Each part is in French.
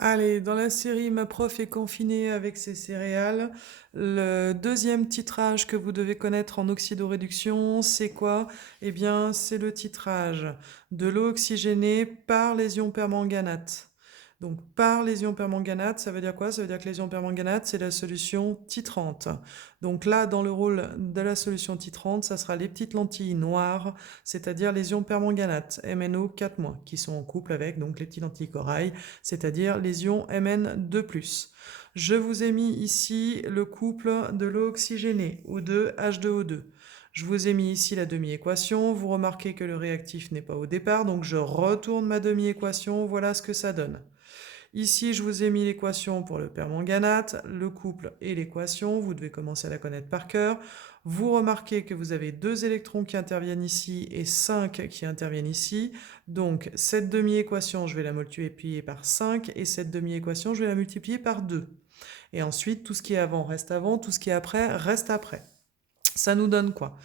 Allez, dans la série Ma prof est confinée avec ses céréales, le deuxième titrage que vous devez connaître en oxydoréduction, c'est quoi? Eh bien, c'est le titrage de l'eau oxygénée par les ions permanganate. Donc, par les ions permanganate, ça veut dire quoi? Ça veut dire que les ions permanganate, c'est la solution titrante. Donc là, dans le rôle de la solution titrante, ça sera les petites lentilles noires, c'est-à-dire les ions permanganate, MnO4-, qui sont en couple avec donc les petites lentilles corail, c'est-à-dire les ions Mn2+. Je vous ai mis ici le couple de l'eau oxygénée, O2, H2O2. Je vous ai mis ici la demi-équation. Vous remarquez que le réactif n'est pas au départ, donc je retourne ma demi-équation. Voilà ce que ça donne. Ici, je vous ai mis l'équation pour le permanganate, le couple et l'équation. Vous devez commencer à la connaître par cœur. Vous remarquez que vous avez 2 électrons qui interviennent ici et 5 qui interviennent ici. Donc, cette demi-équation, je vais la multiplier par 5 et cette demi-équation, je vais la multiplier par 2. Et ensuite, tout ce qui est avant, tout ce qui est après reste après. Ça nous donne quoi?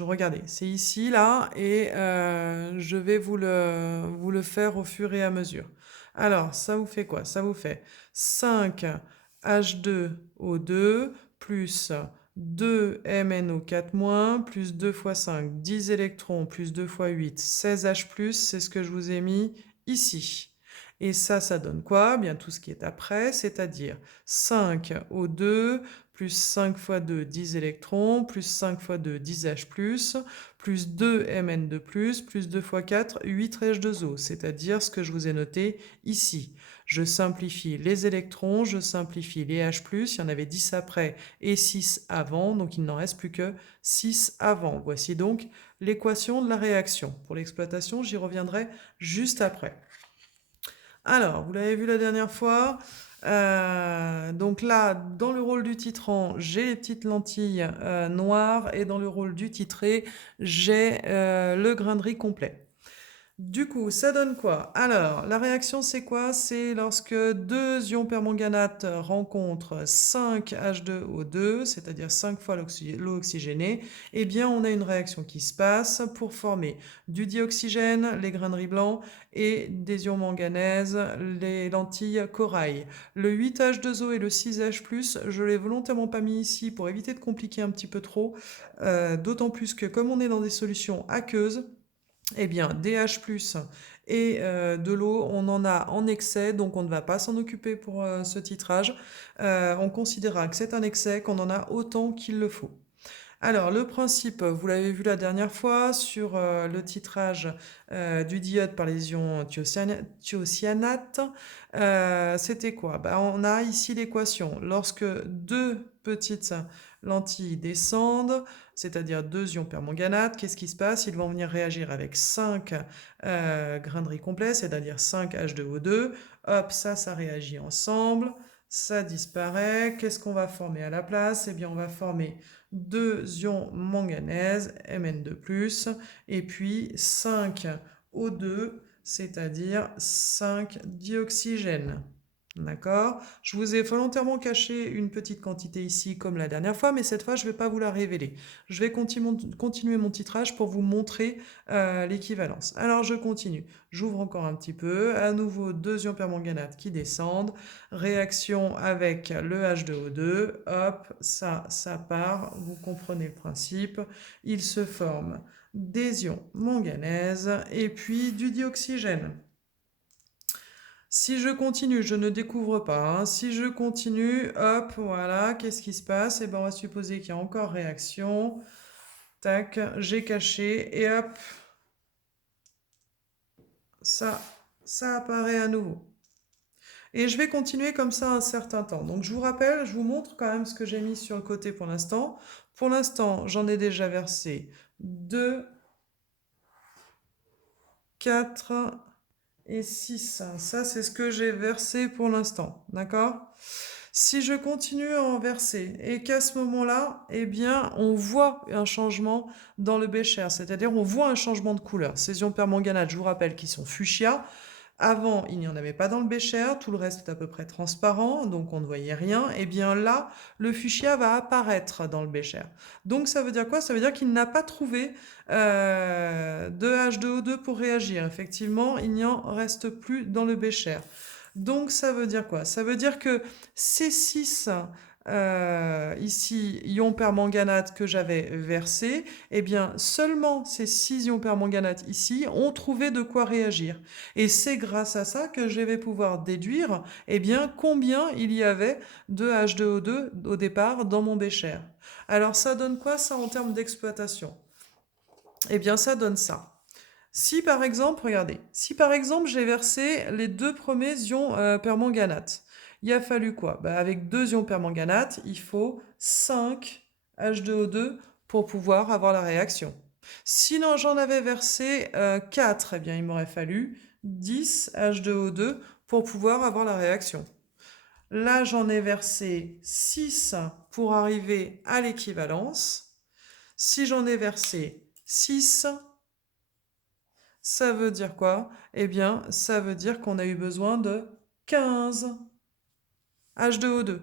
Regardez, c'est ici, là, et je vais vous le faire au fur et à mesure. Alors, ça vous fait quoi? Ça vous fait 5H2O2 plus 2MnO4-, plus 2 fois 5, 10 électrons, plus 2 fois 8, 16H+, c'est ce que je vous ai mis ici. Et ça donne quoi? Bien tout ce qui est après, c'est-à-dire 5O2 plus 5 fois 2, 10 électrons, plus 5 fois 2, 10H+, plus 2 Mn2+, plus 2 fois 4, 8 H2O, c'est-à-dire ce que je vous ai noté ici. Je simplifie les électrons, je simplifie les H+, il y en avait 10 après et 6 avant, donc il n'en reste plus que 6 avant. Voici donc l'équation de la réaction. Pour l'exploitation, j'y reviendrai juste après. Alors, vous l'avez vu la dernière fois. Donc là, dans le rôle du titrant, j'ai les petites lentilles noires et dans le rôle du titré, j'ai le grain de riz complet. Du coup, ça donne quoi? Alors, la réaction, c'est quoi? C'est lorsque deux ions permanganate rencontrent 5 H2O2, c'est-à-dire 5 fois l'eau oxygénée, eh bien, on a une réaction qui se passe pour former du dioxygène, les grains de riz blancs, et des ions manganèse, les lentilles corail. Le 8H2O et le 6H+, je l'ai volontairement pas mis ici pour éviter de compliquer un petit peu trop, d'autant plus que comme on est dans des solutions aqueuses, eh bien, DH+, et de l'eau, on en a en excès, donc on ne va pas s'en occuper pour ce titrage. On considérera que c'est un excès, qu'on en a autant qu'il le faut. Alors, le principe, vous l'avez vu la dernière fois sur le titrage du diode par les ions thiocyanate. C'était quoi? On a ici l'équation. Lorsque deux petites lentilles descendent, c'est-à-dire deux ions permanganate, qu'est-ce qui se passe? Ils vont venir réagir avec 5 grains de riz complets, c'est-à-dire 5 H2O2. Hop, ça réagit ensemble. Ça disparaît. Qu'est-ce qu'on va former à la place? Eh bien, on va former 2 ions manganèse, Mn2+, et puis 5 O2, c'est-à-dire 5 dioxygène. D'accord? Je vous ai volontairement caché une petite quantité ici comme la dernière fois, mais cette fois je ne vais pas vous la révéler. Je vais continuer mon titrage pour vous montrer l'équivalence. Alors je continue. J'ouvre encore un petit peu. À nouveau 2 ions permanganate qui descendent. Réaction avec le H2O2. Hop, ça part. Vous comprenez le principe. Il se forme des ions manganèse et puis du dioxygène. Si je continue, je ne découvre pas, hein. Si je continue, hop, voilà, qu'est-ce qui se passe? Eh bien, on va supposer qu'il y a encore réaction. Tac, j'ai caché et hop, ça apparaît à nouveau. Et je vais continuer comme ça un certain temps. Donc je vous rappelle, je vous montre quand même ce que j'ai mis sur le côté pour l'instant. Pour l'instant, j'en ai déjà versé 2, 4 et 6. Ça, c'est ce que j'ai versé pour l'instant. D'accord? Si je continue à en verser et qu'à ce moment-là, eh bien, on voit un changement dans le bécher, c'est-à-dire on voit un changement de couleur. Ces ions permanganate, je vous rappelle qu'ils sont fuchsia. Avant, il n'y en avait pas dans le bécher, tout le reste est à peu près transparent, donc on ne voyait rien. Et bien là, le fuchsia va apparaître dans le bécher. Donc ça veut dire quoi? Ça veut dire qu'il n'a pas trouvé de H2O2 pour réagir. Effectivement, il n'y en reste plus dans le bécher. Donc ça veut dire quoi? Ça veut dire que ces 6 ici, ions permanganate que j'avais versés, eh bien, seulement ces 6 ions permanganate ici ont trouvé de quoi réagir. Et c'est grâce à ça que je vais pouvoir déduire, eh bien, combien il y avait de H2O2 au départ dans mon bécher. Alors ça donne quoi ça en termes d'exploitation? Eh bien, ça donne ça. Si par exemple, regardez, si par exemple j'ai versé les 2 premiers ions permanganate, il a fallu quoi? Bah, avec 2 ions permanganate, il faut 5 H2O2 pour pouvoir avoir la réaction. Sinon j'en avais versé 4, eh bien il m'aurait fallu 10 H2O2 pour pouvoir avoir la réaction. Là j'en ai versé 6 pour arriver à l'équivalence. Si j'en ai versé 6, ça veut dire quoi? Eh bien, ça veut dire qu'on a eu besoin de 15 H2O2.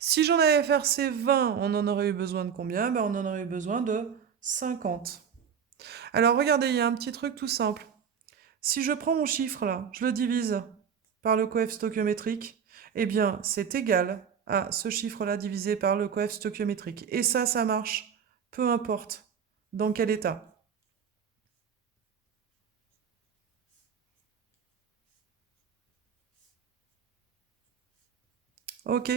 Si j'en avais versé 20, on en aurait eu besoin de combien? Ben, on en aurait eu besoin de 50. Alors regardez, il y a un petit truc tout simple. Si je prends mon chiffre là, je le divise par le coefficient stoichiométrique, eh bien c'est égal à ce chiffre-là divisé par le coefficient stoichiométrique. Et ça marche, peu importe dans quel état. Ok.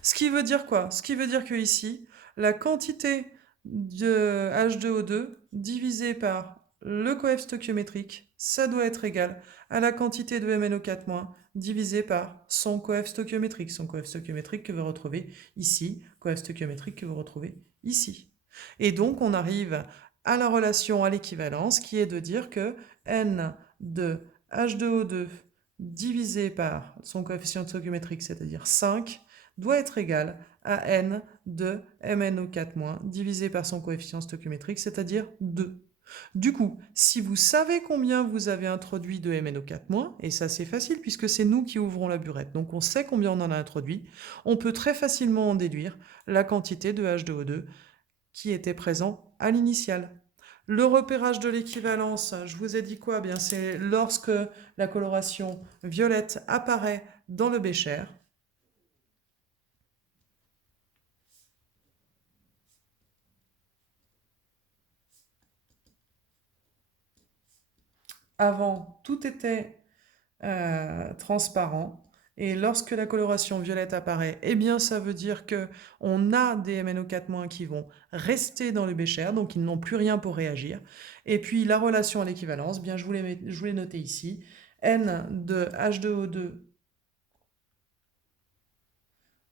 Ce qui veut dire quoi? Ce qui veut dire que ici, la quantité de H2O2 divisée par le coefficient stoichiométrique, ça doit être égal à la quantité de MnO4- divisée par son coefficient stoichiométrique. Son coefficient stoichiométrique que vous retrouvez ici, coefficient stoichiométrique que vous retrouvez ici. Et donc, on arrive à la relation à l'équivalence qui est de dire que N de H2O2 divisé par son coefficient stoichiométrique, c'est-à-dire 5, doit être égal à n de MnO4- divisé par son coefficient stoichiométrique, c'est-à-dire 2. Du coup, si vous savez combien vous avez introduit de MnO4-, et ça c'est facile puisque c'est nous qui ouvrons la burette, donc on sait combien on en a introduit, on peut très facilement en déduire la quantité de H2O2 qui était présent à l'initiale. Le repérage de l'équivalence, je vous ai dit quoi? Bien, c'est lorsque la coloration violette apparaît dans le bécher. Avant, tout était transparent. Et lorsque la coloration violette apparaît, eh bien ça veut dire que on a des MnO4- qui vont rester dans le bécher, donc ils n'ont plus rien pour réagir. Et puis la relation à l'équivalence, bien je vous l'ai noté ici, N de H2O2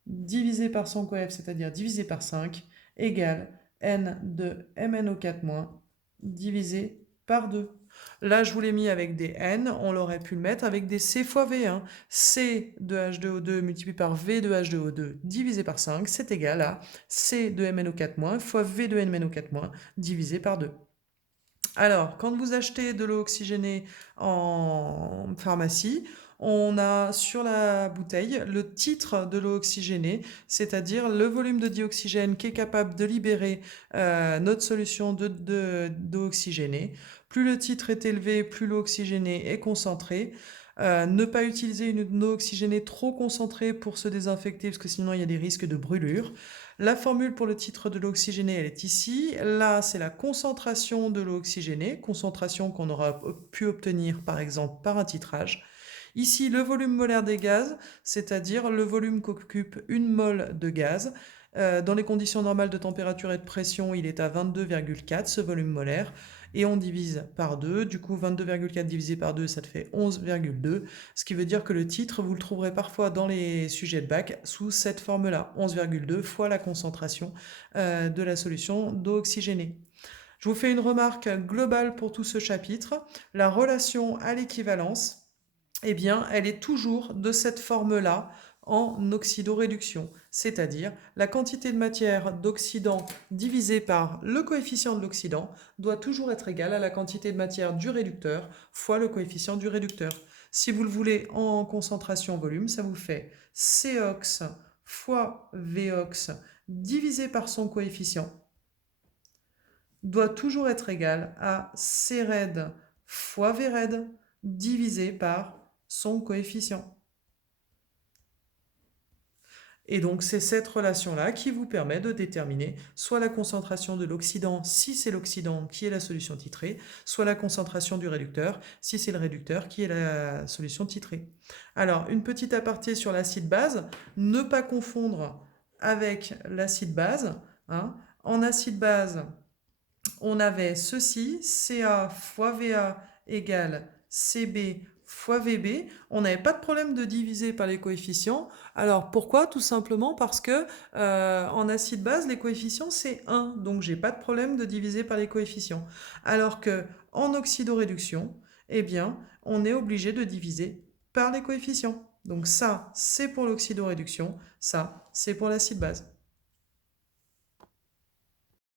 divisé par son coefficient, c'est-à-dire divisé par 5, égale N de MnO4- divisé par 2. Là, je vous l'ai mis avec des N, on l'aurait pu le mettre avec des C fois V. C de H2O2 multiplié par V de H2O2 divisé par 5, c'est égal à C de MnO4- fois V de MnO4- divisé par 2. Alors, quand vous achetez de l'eau oxygénée en pharmacie, on a sur la bouteille le titre de l'eau oxygénée, c'est-à-dire le volume de dioxygène qui est capable de libérer notre solution d'eau oxygénée. Plus le titre est élevé, plus l'eau oxygénée est concentrée. Ne pas utiliser une eau oxygénée trop concentrée pour se désinfecter parce que sinon il y a des risques de brûlure. La formule pour le titre de l'eau oxygénée, elle est ici. Là, c'est la concentration de l'eau oxygénée, concentration qu'on aura pu obtenir par exemple par un titrage. Ici, le volume molaire des gaz, c'est-à-dire le volume qu'occupe une mole de gaz. Dans les conditions normales de température et de pression, il est à 22,4, ce volume molaire. Et on divise par 2. Du coup, 22,4 divisé par 2, ça te fait 11,2. Ce qui veut dire que le titre, vous le trouverez parfois dans les sujets de bac sous cette forme-là. 11,2 fois la concentration de la solution d'eau oxygénée. Je vous fais une remarque globale pour tout ce chapitre. La relation à l'équivalence, eh bien, elle est toujours de cette forme-là en oxydoréduction, c'est-à-dire la quantité de matière d'oxydant divisée par le coefficient de l'oxydant doit toujours être égale à la quantité de matière du réducteur fois le coefficient du réducteur. Si vous le voulez en concentration volume, ça vous fait COX fois VOX divisé par son coefficient doit toujours être égal à C raide fois V raide divisé par son coefficient. Et donc, c'est cette relation-là qui vous permet de déterminer soit la concentration de l'oxydant, si c'est l'oxydant qui est la solution titrée, soit la concentration du réducteur, si c'est le réducteur qui est la solution titrée. Alors, une petite aparté sur l'acide base, ne pas confondre avec l'acide base, hein. En acide base, on avait ceci, Ca fois Va égale Cb fois Vb. On n'avait pas de problème de diviser par les coefficients. Alors pourquoi? Tout simplement parce que en acide base, les coefficients c'est 1. Donc j'ai pas de problème de diviser par les coefficients. Alors que en oxydoréduction, eh bien, on est obligé de diviser par les coefficients. Donc ça, c'est pour l'oxydoréduction, ça, c'est pour l'acide base.